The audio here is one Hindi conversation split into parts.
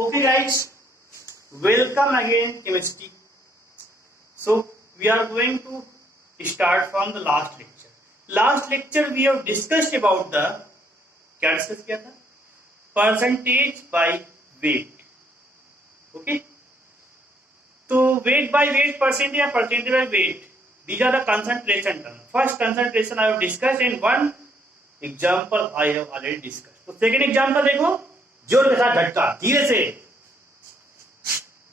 Okay guys, welcome again chemistry. So we are going to start from the last lecture. Last lecture we have discussed about the क्या डिस्कस किया था? Percentage by weight. ओके, तो वेट बाय वेट, परसेंट या percentage by weight, these are the concentration term. First concentration I have discussed in one example I have already discussed. तो second example देखो, जोर के साथ झटका, धीरे से.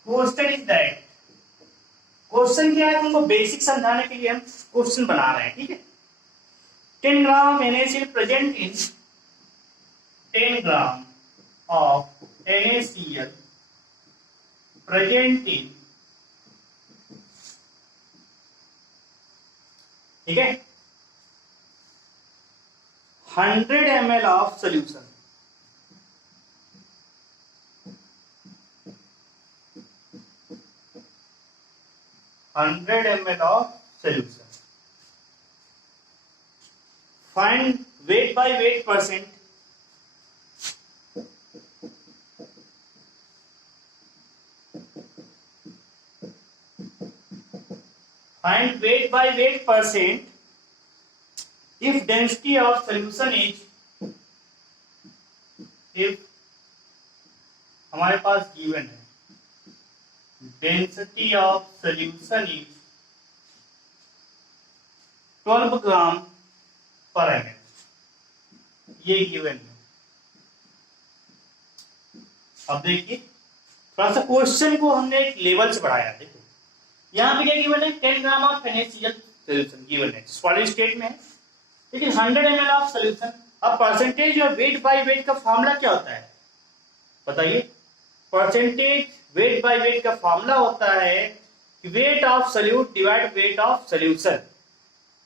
क्वेश्चन इज दैट, क्वेश्चन क्या है तुमको बेसिक समझाने के लिए हम क्वेश्चन बना रहे हैं. ठीक है, 10 ग्राम NaCl present in 10 gram of NaCl present in, ठीक है, 100 ml of solution. $100 ml of solution. Find weight by weight percent. Find weight by weight percent if density of solution is, if हमारे पास given है density of solution is 12 ग्राम पर ml. ये गिवन है. अब देखिए, थोड़ा सा क्वेश्चन को हमने एक लेवल से बढ़ाया. देखो यहाँ पे क्या गिवन है, 10 gram of NaCl solution given है, सॉलिड स्टेट में है, लेकिन 100 ml ऑफ सोल्यूशन. अब परसेंटेज और वेट बाय वेट का फॉर्मूला क्या होता है बताइए? परसेंटेज वेट बाय वेट का फॉर्मूला होता है कि wait of solute divide wait of solution.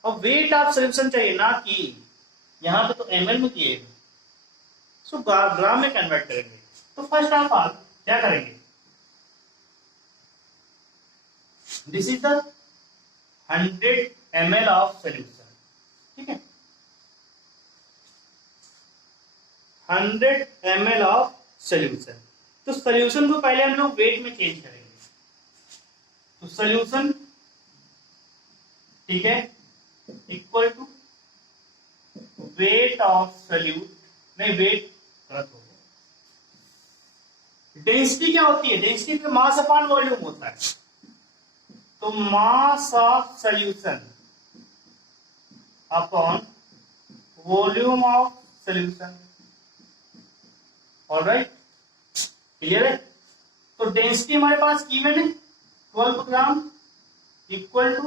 अब वेट ऑफ सोल्यूशन चाहिए ना कि यहाँ पे तो ml में दिए, सो ग्राम में कन्वर्ट करेंगे. तो फर्स्ट ऑफ ऑल क्या करेंगे, this is the 100 ml of solution. ठीक है, 100 ml ऑफ सोल्यूशन. तो सोल्यूशन को पहले हम लोग वेट में चेंज करेंगे. तो सोल्यूशन, ठीक है, equal to weight of solute, नहीं वेट गलत हो गया. डेंसिटी क्या होती है? डेंसिटी पे मास अपॉन वॉल्यूम होता है. तो mass of solution upon volume of solution. Alright, clear है? तो डेंसिटी हमारे पास गिवन है 12 gram equal to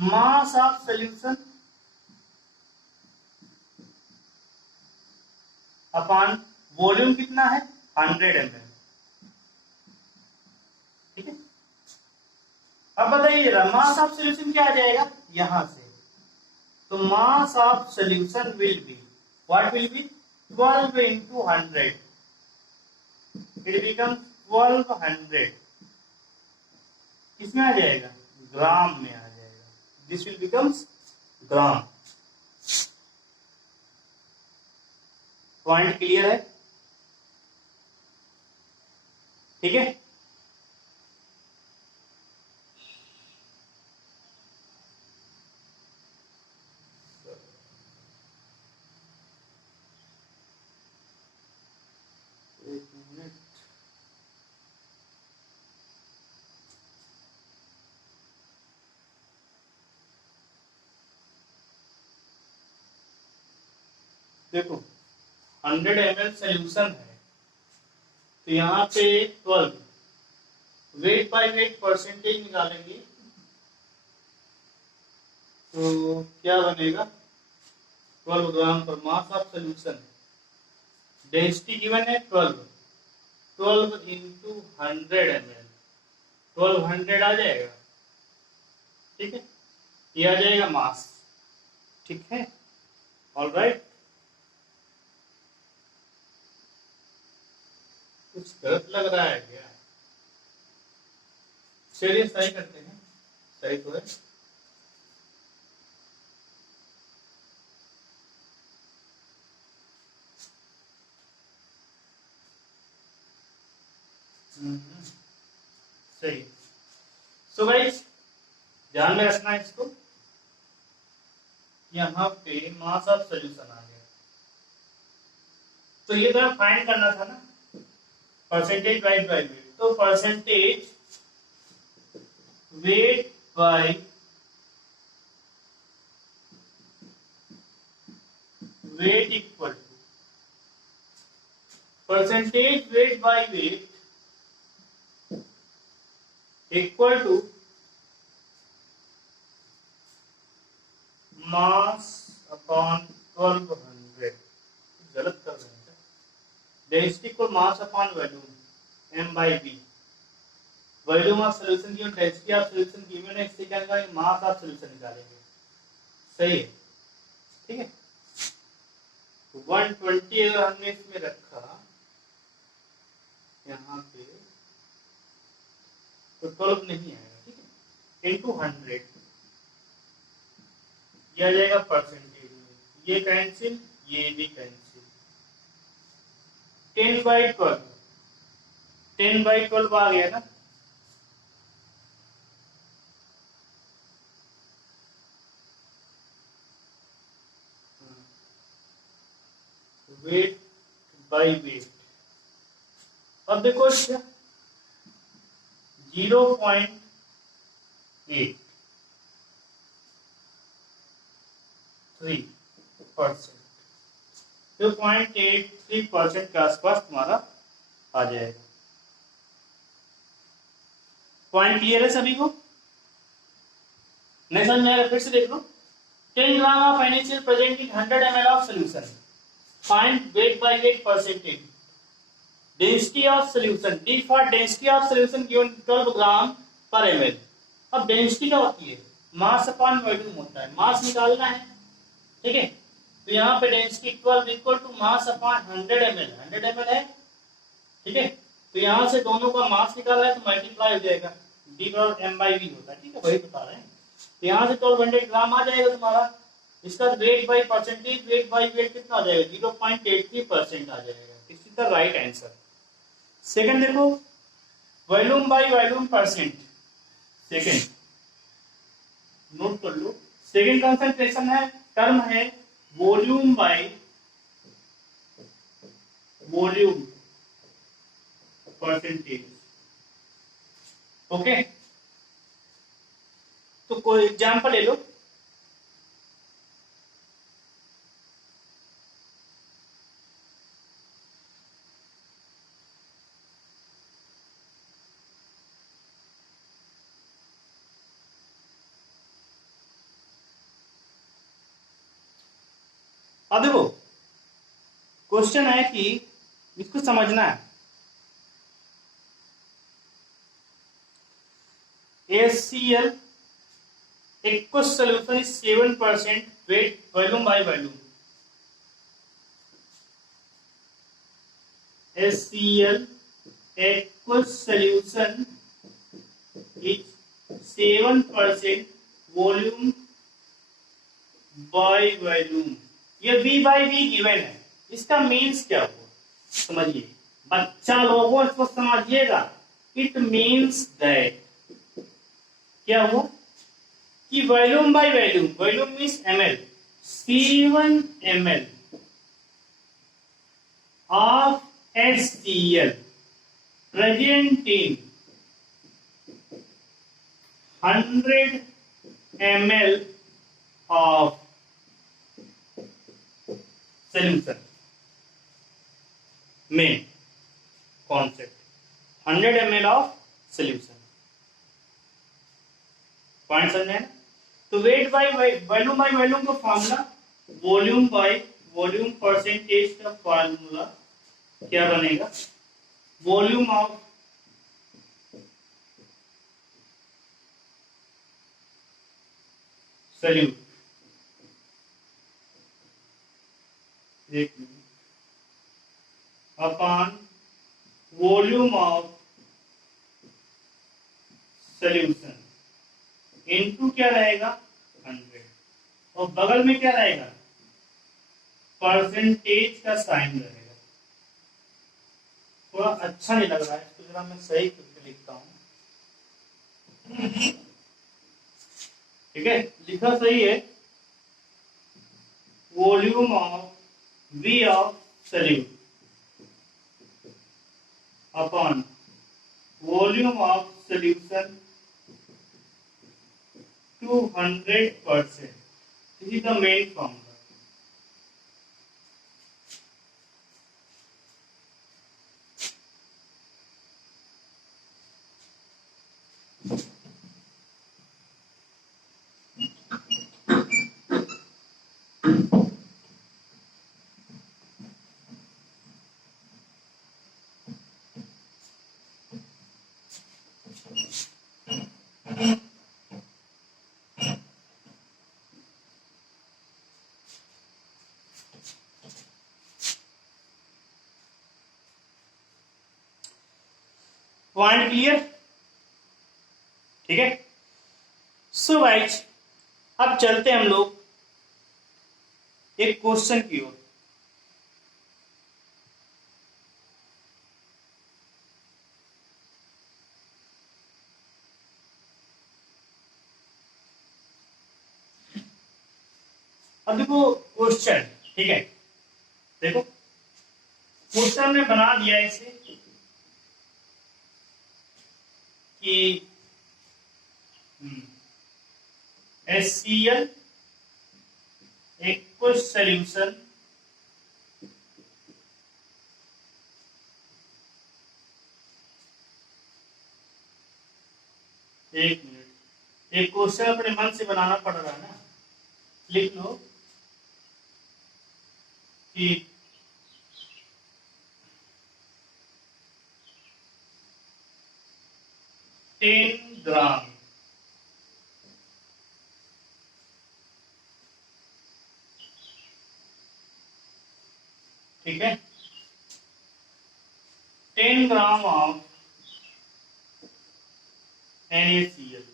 mass of solution upon volume कितना है 100 ml. ठीक है, अब बताइए मास ऑफ सोल्यूशन क्या आ जाएगा यहां से. तो mass of solution will B, what will be, 12 into 100. It becomes 1200. किसमें आ जाएगा? ग्राम में आ जाएगा. This will becomes gram. Point clear है? ठीक है, देखो 100 ml सोल्यूशन है, तो यहाँ पे 12 वेट बाय वेट परसेंटेज निकालेंगे तो क्या बनेगा, 12 ग्राम पर मास ऑफ सोल्यूशन. डेंसिटी गिवन है 12 into 100 ml, 1200 आ जाएगा. ठीक है, ये आ जाएगा मास. ठीक है, ऑलराइट. कुछ गलत लग रहा है क्या? चलिए सही करते हैं. सही तो है. सही। सो गाइस ध्यान में रखना है इसको, यहाँ पे मास ऑफ सोल्यूशन आ गया, तो ये तो फाइंड करना था ना परसेंटेज वेट बाय वेट, तो percentage weight by weight equal to percentage weight by weight equal to mass upon 1200। गलत कर रहे हैं, डेंसिटी को mass upon volume m by v, volume of solution की डेंसिटी ऑफ सॉल्यूशन गिवन है, इससे क्या होगा मास ऑफ सॉल्यूशन निकालेंगे। सही है, ठीक है। 120 अगर हमने इसमें रखा यहाँ पे तो 12 नहीं आएगा, ठीक है, इनटू 100 किया जाएगा परसेंटेज में, ये कैंसिल ये भी कैंसिल, 10/12 10/12 आ गया ना, वेट बाई वेट। अब देखो इसका 0.8 3%, 0.83% के आसपास तुम्हारा आ जाएगा। पॉइंट क्लियर है सभी को? नहीं समझ में आएगा फिर से देख लो। 10 gram of NaCl present in 100 ml of solution, find weight by wait percentage, density of solution, D for density of solution given 12 ग्राम पर ml। अब डेंसिटी क्या होती है? मास अपॉन वॉल्यूम होता है, मास निकालना है, ठीक है। तो यहाँ पे density 12 equal to mass upon 100 ml, 100 ml है, ठीक है। तो यहाँ से दोनों का मास निकाला है तो मल्टीप्लाई हो जाएगा, डी और m by v होता है, ठीक है, वही बता रहे हैं। तो यहाँ से 1200 ग्राम आ जाएगा तुम्हारा, इसका weight by percentage, weight by wait कितना आ जाएगा? 0.83% आ जाएगा, इस का राइट आंसर। सेकंड देखो, volume by volume percent, second note कर लो, सेकंड कंसंट्रेशन है, टर्म है volume by volume percentage, okay. तो कोई एग्जांपल ले लो, अब देखो क्वेश्चन है कि इसको समझना है, HCl aqueous solution is 7% weight volume by volume, HCl aqueous solution is 7% volume by volume, ये V by V गिवन है, इसका मीन्स क्या हुआ समझिए, बच्चा लोगों इसको समझिएगा। इट मीन्स दैट क्या हुआ कि volume by volume, volume means ml, 7 ml of HCl present in 100 ml of solution, main concept 100 ml of solution, point समझे ना। तो weight by volume by volume का formula, volume by volume percentage का फॉर्मूला क्या बनेगा? Volume of solute, upon volume of solution into क्या रहेगा 100, और बगल में क्या रहेगा? परसेंटेज का साइन रहेगा, थोड़ा अच्छा नहीं लग रहा है, तो जरा मैं सही करके लिखता हूँ। ठीक है, लिखा सही है। Volume of V of solute upon volume of solution to 100%. This is the main formula. Point clear? ठीक है। सो गाइस, अब चलते हैं हम लोग एक क्वेश्चन की ओर। अब देखो क्वेश्चन, ठीक है, देखो क्वेश्चन में बना दिया इसे कि HCl aqueous solution एक मिनट, एक क्वेश्चन अपने मन से बनाना पड़ रहा है ना, लिख लो कि 10 ग्राम ठीक है, 10 ग्राम ऑफ NaCl,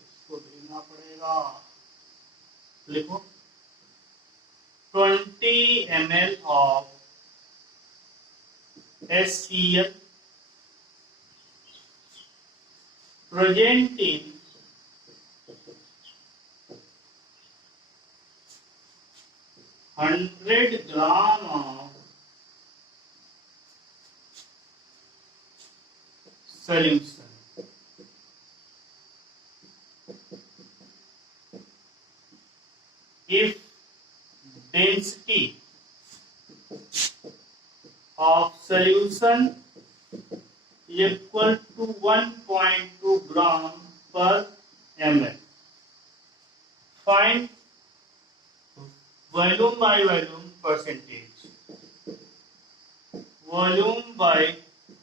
इसको देना पड़ेगा, लिखो 20 ml of HCl present in 100 gram of solution. If density of solution equal to 1.2 gram per ml, find volume by volume percentage. Volume by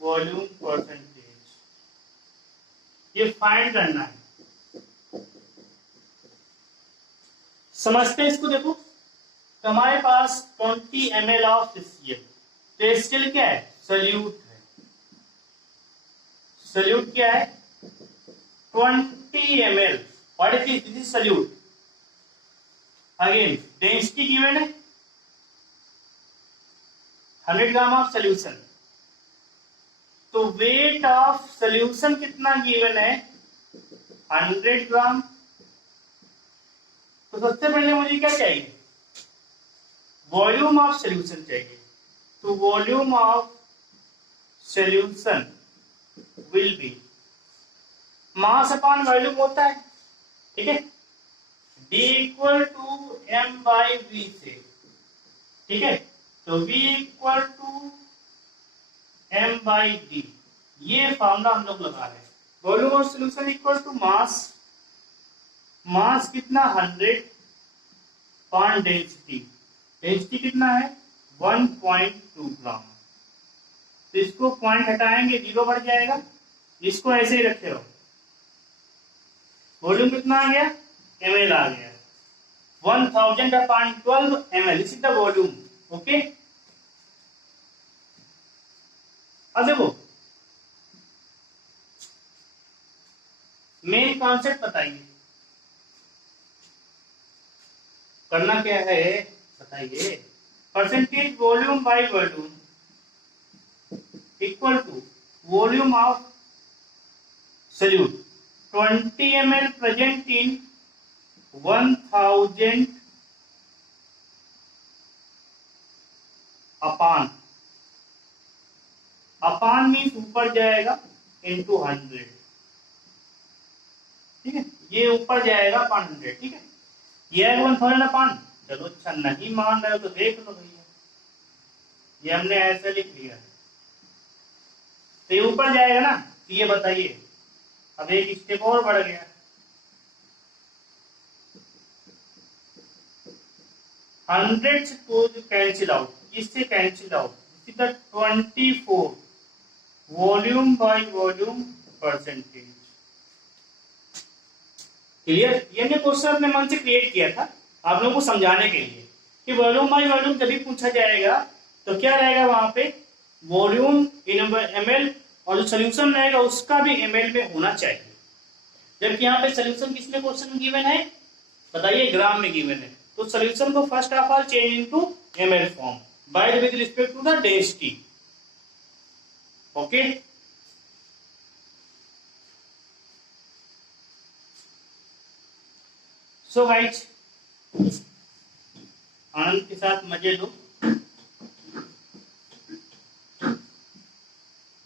volume percentage, ये फाइंड करना है। समझते हैं इसको। देखो हमारे पास 20 ml ऑफ HCl, तो HCl क्या है? सल्यूट है। सल्यूट क्या है? 20 ml। What is this? Is solute. Again density given है 100 ग्राम ऑफ सोल्यूशन, तो वेट ऑफ सोल्यूशन कितना गिवन है? 100 ग्राम। तो सबसे पहले मुझे क्या चाहिए? वॉल्यूम ऑफ सोल्यूशन चाहिए। तो volume of solution will be mass upon volume होता है, ठीक है, D equal to M by V से, ठीक है, तो V equal to M by D, ये फॉर्मूला हम लोग लगा रहे हैं। Volume of solution equal to mass, mass कितना? 100 पान डेंसिटी, डेंसिटी कितना है? 1.2 ग्राम। तो इसको पॉइंट हटाएंगे, 0 बढ़ जाएगा, इसको ऐसे ही रखे रहो। वॉल्यूम कितना आ गया? ml आ गया, 1000/12 ml, इस द वॉल्यूम। ओके, अब देखो मेन कॉन्सेप्ट बताइए, करना क्या है? बताइए। Percentage volume by volume equal to volume of solute 20 ml present in 1000 upon means ऊपर जाएगा इंटू 100, ठीक है, ये ऊपर जाएगा अपान 100, ठीक है, ये है 1000 अपान। चलो अच्छा नहीं मान रहे हो तो देख लो भैया, ये हमने ऐसे लिख लिया, तो ये ऊपर जाएगा ना, तो ये बताइए अब एक स्टेप और बढ़ गया, 100 को कैंसिल आउट, इससे कैंसिल आउट, इसी तरह 24 volume by volume percentage. Clear? ये हमने क्वेश्चन अपने मन से क्रिएट किया था आप लोगों को समझाने के लिए कि वॉल्यूम बाय वॉल्यूम जब भी पूछा जाएगा तो क्या रहेगा वहां पे, वॉल्यूम इन ml और जो सोल्यूशन रहेगा उसका भी ml में होना चाहिए। जबकि यहाँ पे सोल्यूशन किसमें क्वेश्चन गिवन है, बताइए, ग्राम में गिवन है, तो सोल्यूशन को first of all change into ml form by with respect to the density. Okay, so guys आनंद के साथ मजे लो।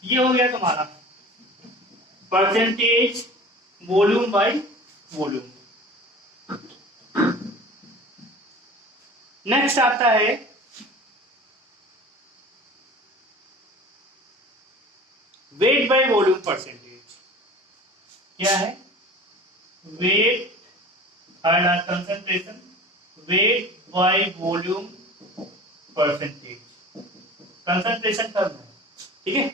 ये हो गया तुम्हारा percentage volume by volume. Next आता है वेट बाय वॉल्यूम परसेंटेज। क्या है? Weight third concentration, weight by volume percentage, concentration term है, ठीक है।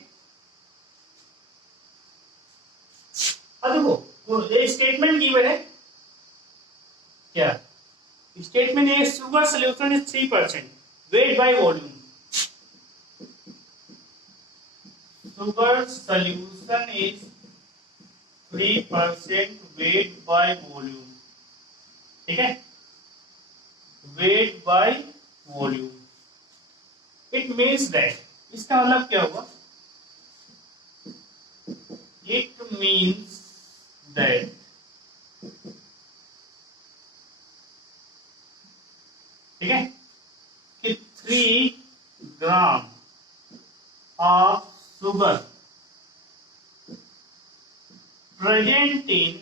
अब देखो ये स्टेटमेंट गिवन है, क्या स्टेटमेंट है, sugar solution is 3%, wait by volume, sugar solution is 3% wait by volume, ठीक है, weight by volume. It means that, इसका मतलब क्या होगा, इट मीन्स दैट ठीक है कि 3 gram of sugar present in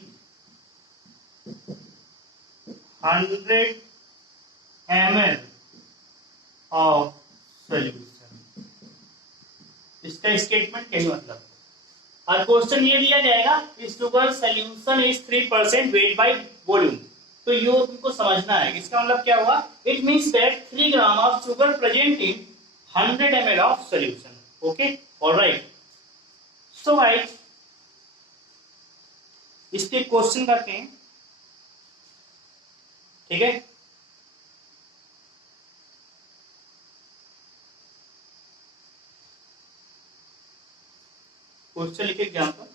100 ml of solution. इसका स्टेटमेंट क्या मतलब, और क्वेश्चन ये दिया जाएगा कि sugar solution is 3% wait by volume, तो ये तुमको समझना है इसका मतलब क्या हुआ। It means that 3 gram of sugar present in 100 ml of solution. Okay, alright, so guys इसके क्वेश्चन करते हैं, ठीक है। क्वेश्चन लिखे example,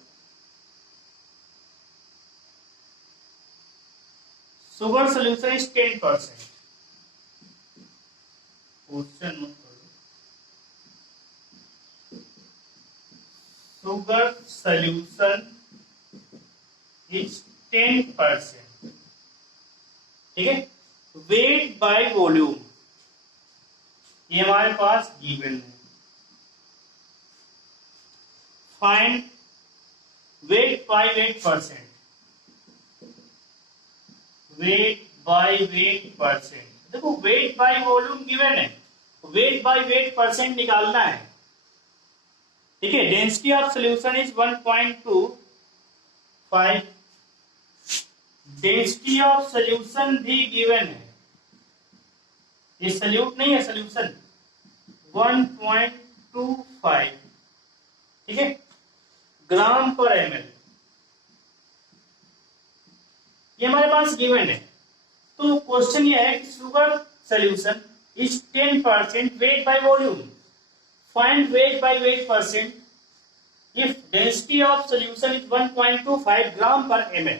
sugar solution is 10%, question मत करो, शुगर सोल्यूशन इज 10%, ठीक है, वेट बाय वॉल्यूम ये हमारे पास गिवन है, find weight by weight percent, wait by weight percent. देखो वेट बाय वॉल्यूम गिवन है, वेट बाय वेट परसेंट निकालना है, ठीक है। Density of solution is 1.25, density of solution भी गिवन है, ये सोल्यूट नहीं है, सोल्यूशन 1.25, ठीक है, ग्राम पर ml, ये हमारे पास गिवन है। तो क्वेश्चन ये है कि sugar solution is 10% weight by volume, find weight by weight percent if density of solution is 1.25 ग्राम पर ml।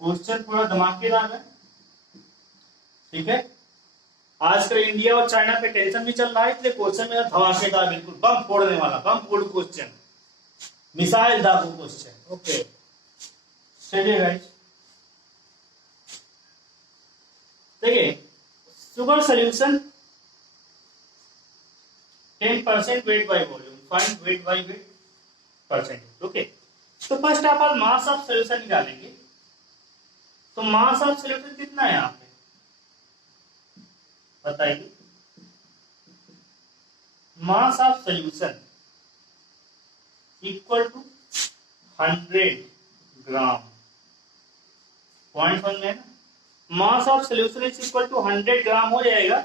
क्वेश्चन थोड़ा धमाकेदार है, ठीक है, आजकल इंडिया और चाइना पे टेंशन भी चल रहा है, इसलिए क्वेश्चन मेरा धमाकेदार, बिल्कुल बम फोड़ने वाला, बम फोड़ क्वेश्चन, मिसाइल दागू क्वेश्चन। ओके चलिए गाइस, देखिए sugar solution 10% weight by volume, find weight by weight percent. Okay, तो first of all mass of solution निकालेंगे। तो मास ऑफ सोल्यूशन कितना है यहाँ पे बताइए। Mass of solution equal to 100 gram. Point one में है ना, mass of solution is equal to 100 gram हो जाएगा।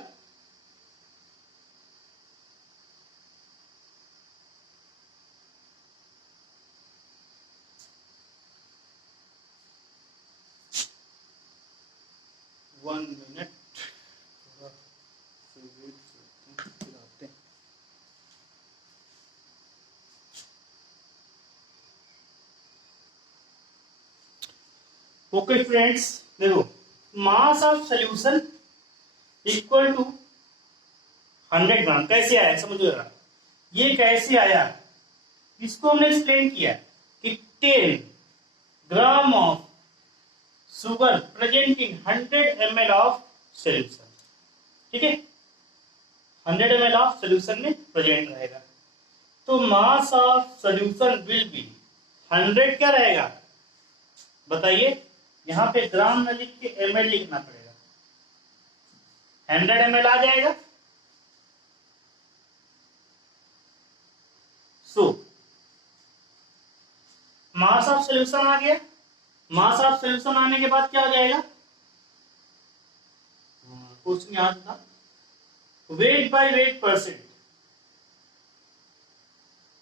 वन मिनट, ओके फ्रेंड्स, देखो mass of solution equal to 100 gram कैसे आया समझो जरा। ये कैसे आया इसको हमने एक्सप्लेन किया कि 10 gram of sugar presenting 100 ml of solution. ठीक है, 100 ml ऑफ सोल्यूशन में प्रेजेंट रहेगा। तो mass of solution will B 100 क्या रहेगा बताइए। यहां पे ग्राम न लिख के ml लिखना पड़ेगा। 100 ml आ जाएगा। सो मास ऑफ सोल्यूशन आ गया। मास ऑफ सोल्यूशन आने के बाद क्या हो जाएगा, क्वेश्चन याद था, वेट बाय वेट परसेंट।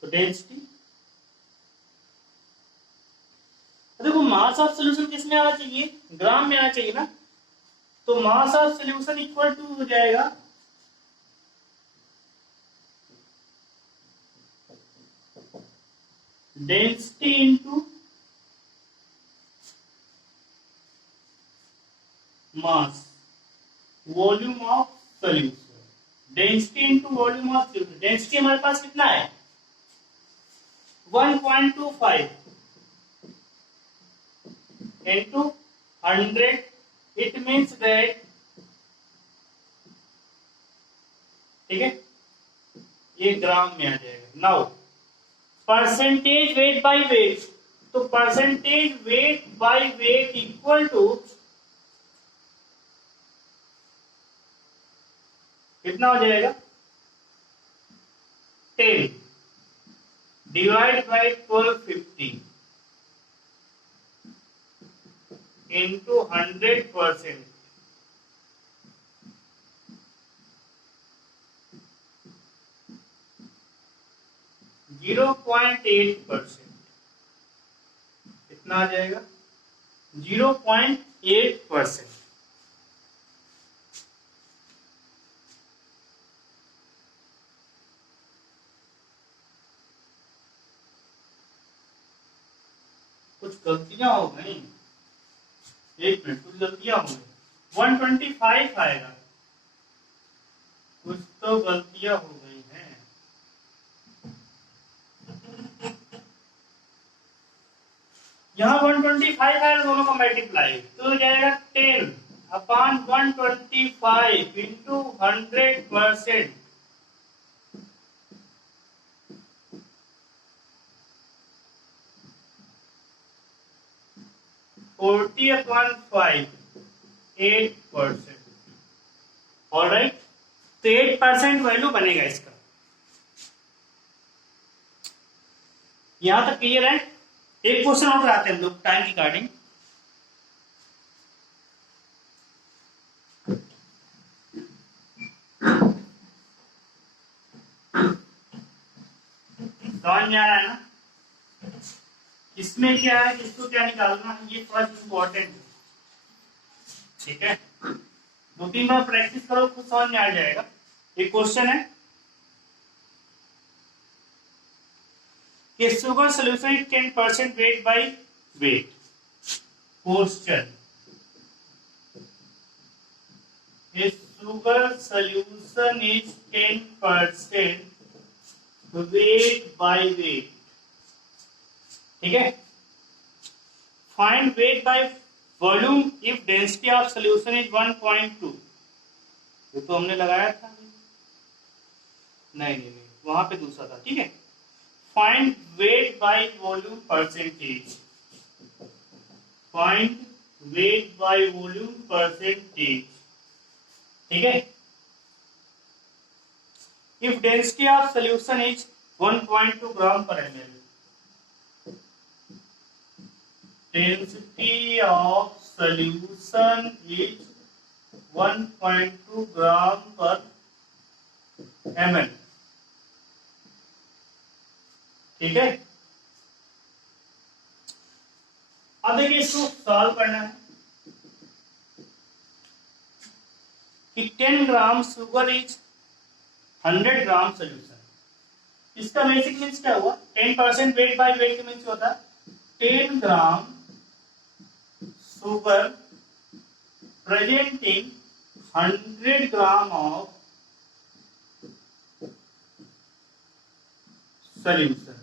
तो डेंसिटी, देखो मास ऑफ सोल्यूशन किस में आना चाहिए, ग्राम में आना चाहिए ना। तो mass of solution equal to हो जाएगा density into mass volume of solution. Density into volume of solution. Density हमारे पास कितना है 1.25 into 100, it means that, ठीक है, ये ग्राम में आ जाएगा। Now percentage weight by weight, तो percentage weight by weight equal to कितना हो जाएगा 10 डिवाइड बाय 1250 into 100%, %0.8 कितना आ जाएगा 0.8%। कुछ गलतियां हो गई, एक मिनट, कुछ गलतियां हो गई। 125 आएगा, कुछ तो गलतियां हो गई हैं। यहाँ 125 आएगा, दोनों का मल्टीप्लाई तो हो जाएगा 10 अपॉन 125 इंटू 100%। 40/5 8%। ऑलराइट, तो 8% वैल्यू बनेगा इसका। यहां तक क्लियर है। एक क्वेश्चन और कराते हैं हम लोग टाइम की अकॉर्डिंग। समझ में आ रहा है ना इसमें क्या है, इसको क्या निकालना है, ये थोड़ा इंपॉर्टेंट है। ठीक है, 2-3 बार प्रैक्टिस करो, खुद समझ में आ जाएगा। एक क्वेश्चन है कि sugar solution 10% weight by wait. Question A sugar solution is 10% weight by weight. ठीक है. Find weight by volume if density of solution is 1.2. ये तो हमने लगाया था. नहीं, वहां पे दूसरा था. ठीक है. Find weight by volume percentage. Find weight by volume percentage. ठीक है. If density of solution is 1.2 gram per ml. Density of solution is 1.2 gram per ml. ठीक है. अब देखिए इसको सॉल्व करना है कि 10 gram sugar is 100 gram solution. इसका बेसिक मीन्स क्या हुआ? 10% वेट बाय वेट का मीन्स होता है 10 gram sugar present in 100 gram of solution.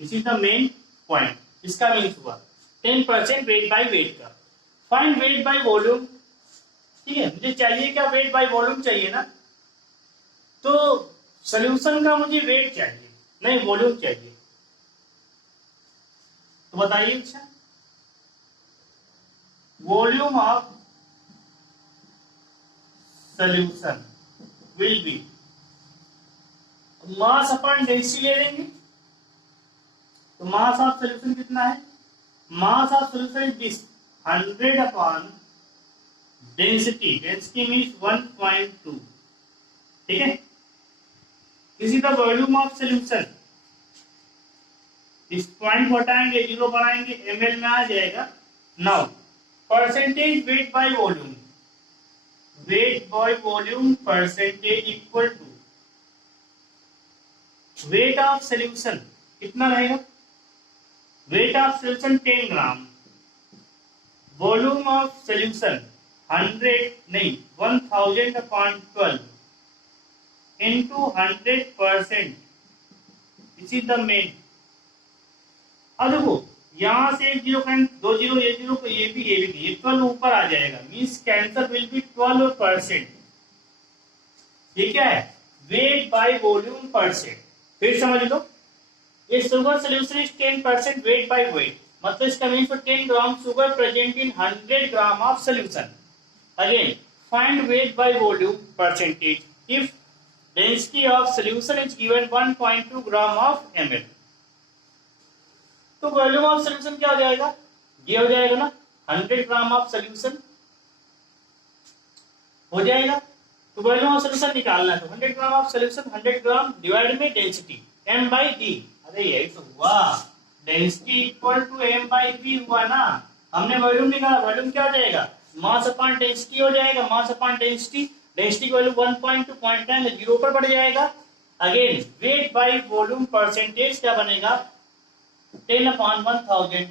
This is the main point. इसका मीन्स हुआ 10% वेट बाय वेट का. Find weight by volume. ठीक है, मुझे चाहिए क्या? वेट बाय वॉल्यूम चाहिए ना. तो सोल्यूशन का मुझे वेट चाहिए, नहीं वॉल्यूम चाहिए. तो बताइए. अच्छा, volume of solution will be mass upon density ले लेंगे. तो मास ऑफ सोल्यूशन कितना है? Mass of solution is this 100 upon density. Density means 1.2. ठीक है. This is the volume of solution. इस पॉइंट को हटाएंगे, 0 बनाएंगे, ml में आ जाएगा. Now percentage weight by volume. Weight by volume percentage equal to weight of solution. कितना रहेगा? Weight of solution 10 gram. Volume of solution 100 नहीं 1000 upon 12 into 100%. This is the main. अब देखो यहां से 0 पॉइंट 2 जीरो, ये जीरो, ये भी, ये 12 ऊपर आ जाएगा. Means cancer will be 12%. ये क्या है? Weight by volume percent. फिर समझ लो, ये sugar solution is 10% weight by wait. मतलब इसका means 10 gram sugar present in 100 gram of solution. Again find weight by volume percentage if density of solution is given 1.2 gram of ml. तो वॉल्यूम ऑफ सोल्यूशन क्या हो जाएगा? ये हो जाएगा ना 100 ग्राम ऑफ सोल्यूशन हो जाएगा. तो वॉल्यूम ऑफ सोल्यूशन निकालना है तो 100 gram of solution 100 gram divide में डेंसिटी m by d. अरे यही तो हुआ. Density equal to m by d हुआ ना. हमने वॉल्यूम निकाला. वॉल्यूम क्या हो जाएगा? मास अपॉन डेंसिटी हो जाएगा. मास अपॉन डेंसिटी. डेंसिटी की वैल्यू 1.2 पॉइंट 0 पर बढ़ जाएगा. Again wait by volume percentage क्या बनेगा? 10 अपॉन 1000.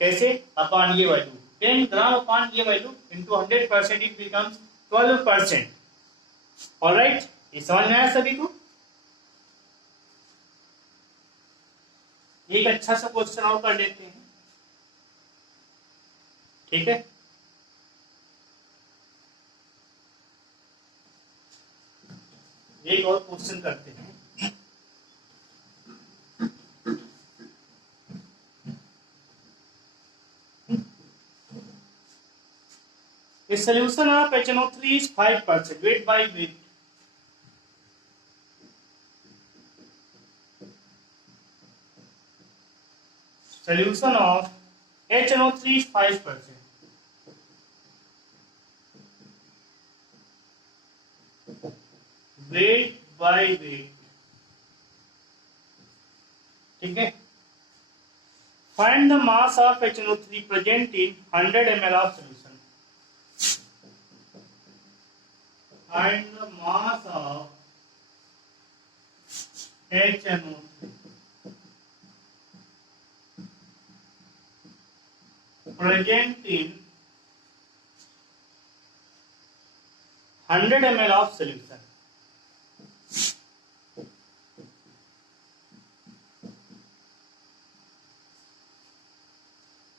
कैसे? अपॉन ये वैल्यू 10 ग्राम अपॉन ये value into 100% it becomes 12%. Alright, ये समझ में आया सभी को? एक अच्छा सा क्वेश्चन और कर लेते हैं. ठीक है. एक और क्वेश्चन करते हैं. A solution of HNO3 is 5% weight by weight. Solution of HNO3 is 5%. Weight by weight. ठीक है. Find the mass of HNO3 present in 100 ml of solution. Find the mass of HNO3 . 100 100 ml of solution.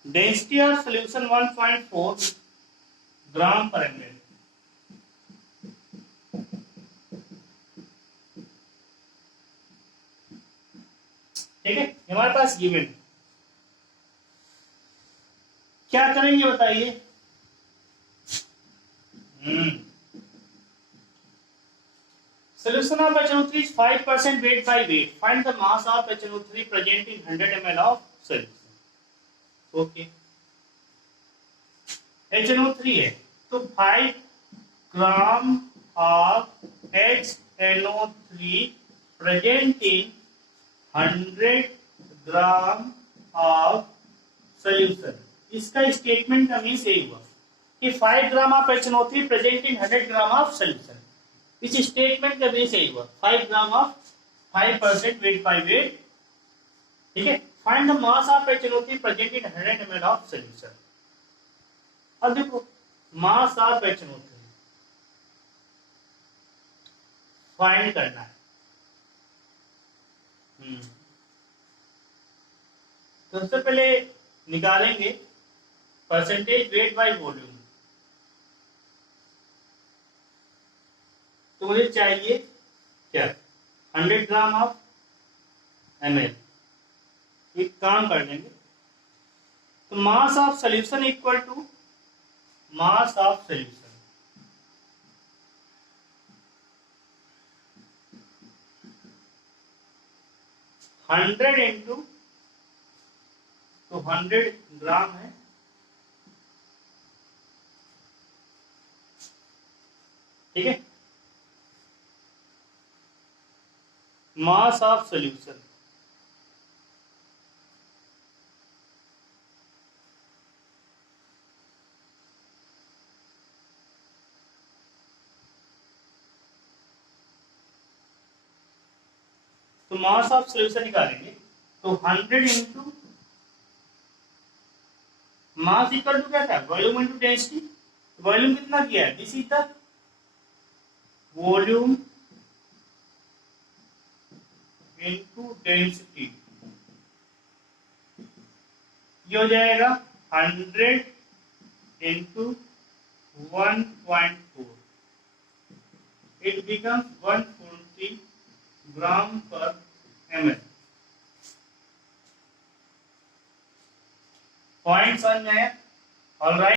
Density of solution 1.4 gram per ml. ठीक है, हमारे पास गिवन क्या करेंगे बताइए। Solution of HNO3 is 5% weight by weight. Find the mass of HNO3 present in 100 ml of solution. Okay. HNO3 है तो 5 ग्राम of HNO3 present in 100 gram of solution. इसका स्टेटमेंट का मीन्स यही हुआ कि 5 gram of HNO3 present in 100 gram of solution. इस स्टेटमेंट का मीन्स यही हुआ 5 gram of 5% wait by wait. ठीक है, find the mass of HNO3 present in 100 ml of solution. अब देखो मास ऑफ HNO3 फाइंड करना है। तो सबसे पहले निकालेंगे परसेंटेज वेट बाय वॉल्यूम। तो मुझे चाहिए क्या 100 ग्राम ऑफ ml। एक काम कर लेंगे तो mass of solution equal to mass of solution. Hundred into तो 100 ग्राम है, ठीक है, मास ऑफ सोल्यूशन तो मास ऑफ सोल्यूशन निकालेंगे तो 100 इंटू मास इक्वल टू क्या था वॉल्यूम इंटू डेंसिटी। वॉल्यूम कितना किया है this is the volume into density. ये हो जाएगा 100 इंटू 1.4 इट बिकम्स 140 ग्राम पर ml। पॉइंट समझ में है? ऑलराइट।